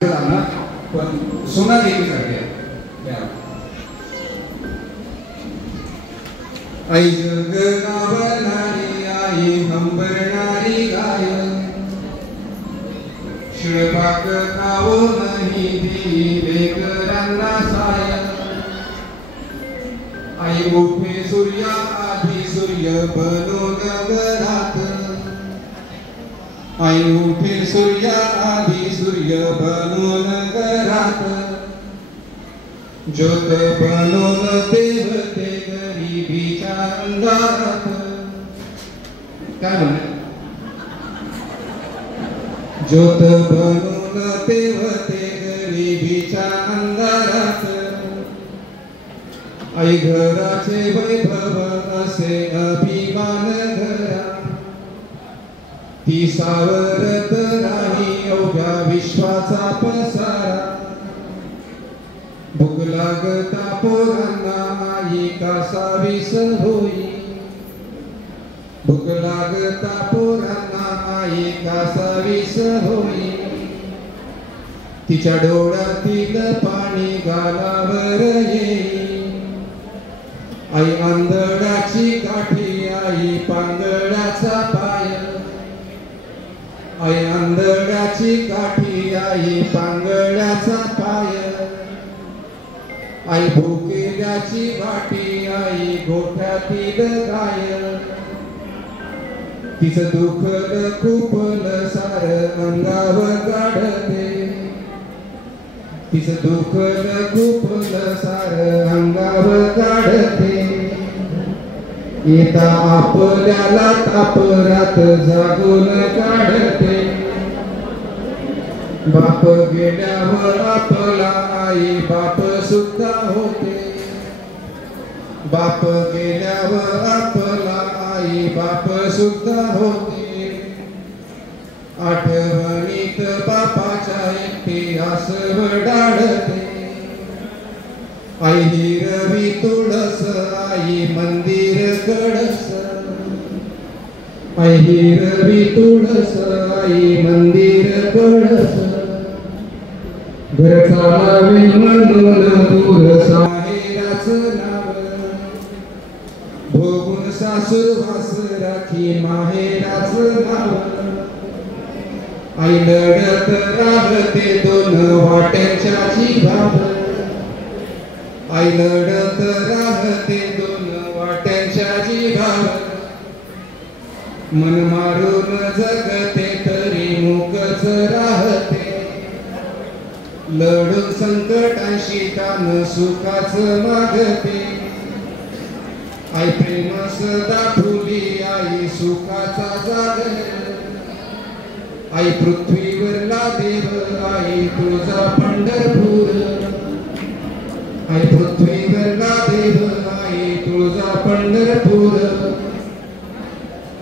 पण सोना देवीसाठी आई जग गावणारी आई हंबरणारी गाय शिळपाक खावो नाही देई लेकरांना साय आई उठे सूर्या आधी सूर्य बनून घरात आई उठे सूर्या आधी सूर्य बनून घरात ज्योत बनून तेवते गरिबीच्या अंधारात काय म्हणणे ज्योत बनून तेवते गरिबीच्या अंधारात आई घराचे वैभव असे अभिमान घरा ती सावरत राही अवघ्या विश्वाचा पसारा भूक लागता पोरांना आई कासावीस होई भूक लागता पोरांना आई कासावीस होई तिच्या डोळ्यातील पाणी गालावर येई आई आंधळाची काठी आई पांगळाचा पाय आई आंधळाची काठी आई पांगळाचा पाय आई भुकेल्याची वाटी आई गोठ्यातील गाय तिचं दुखलं खूपलं सार अंगावर काढते तिचं दुखलं खूपलं सार अंगावर काढते येता आपल्याला तापरात जागून काढते बाप गेल्यावर आपला आई बाप सुद्धा होते बाप गेल्यावर आपला आई बाप सुद्धा होते आठवणीत बापाच्या इतिहास वडाळते आई हिरवी तुळस आई मंदिर कळस आई हिरवी तुळस आई मंदिर कळस घर चालावे म्हणून दूर साहेराच नाव भोगून सासूर वास राखी माहेराच नाव आई लढत राहते दोन वाट्याच्या जीवावर आई लढत राहते दोन वाट्यांच्या जीवावर मन मारून जगते तरी मुकच राहते लढून संकटाशी कान सुखाच मागते आई प्रेम सदा फुली आई सुखाचा जागर आई पृथ्वीवरला देव आई तुझा पंढरपूर आई पृथ्वीवरला देव आई तुळजा पंढरपूर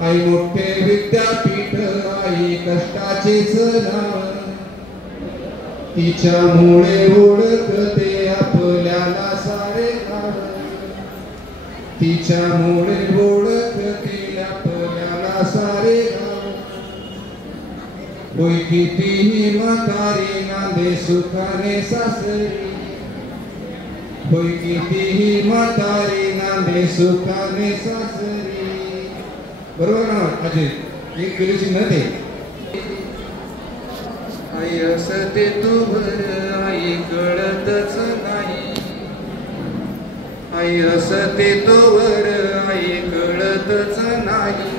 आई मोठे विद्यापीठ आई कष्टाचेच नाव तिच्यामुळे ओळखते आपल्याला सारे गाव तिच्यामुळे ओळखते आपल्याला सारे गाव होय कितीही म्हातारी नांदे सुखाने सासरी होय कितीही म्हातारी नांदे सुखाने सासरी बरोबर ना अजय एक गेलीची नदी आई असते तू भर आई कळतच नाही आई असते तो भर आई कळतच नाही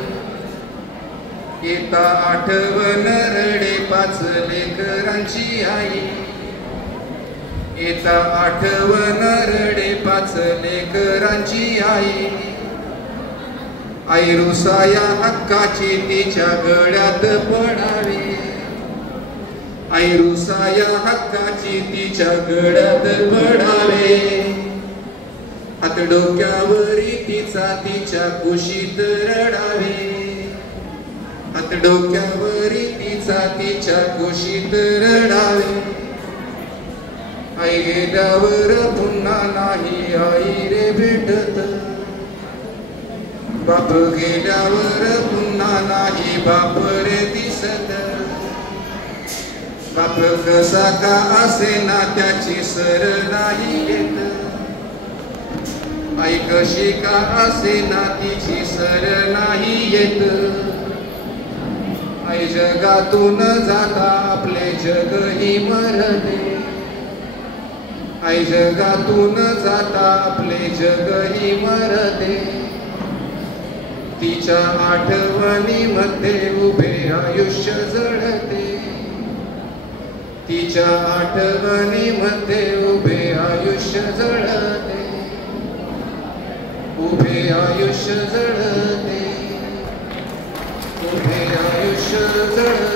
येता आठवण रडे पाच लेकरांची आई येता आठवण रडे पाच लेकरांची आई आई रुसाया हक्काची तिच्या गळ्यात पडावी आई रुसाया हक्काची तिच्या गळ्यात पडावे हात डोक्यावरी तिचा तिच्या कुशीत रडावे हात डोक्यावरी तिचा तिच्या कुशीत रडावे आई गेल्यावर पुन्हा नाही आई रे भेटत बाप गेल्यावर पुन्हा नाही बाप रे दिसत बाप कसा का असेना त्याची सर नाही येत, आई कशी का असेना तिची सर नाही येत. आई जगातून जाता आपले जगही मरते, आई जगातून जाता आपले जगही मरते. तिच्या आठवणीमध्ये उभे आयुष्य जळते, तिच्या आठवणीमध्ये उभे आयुष्य जळते, उभे आयुष्य जळते, उभे आयुष्य जळते.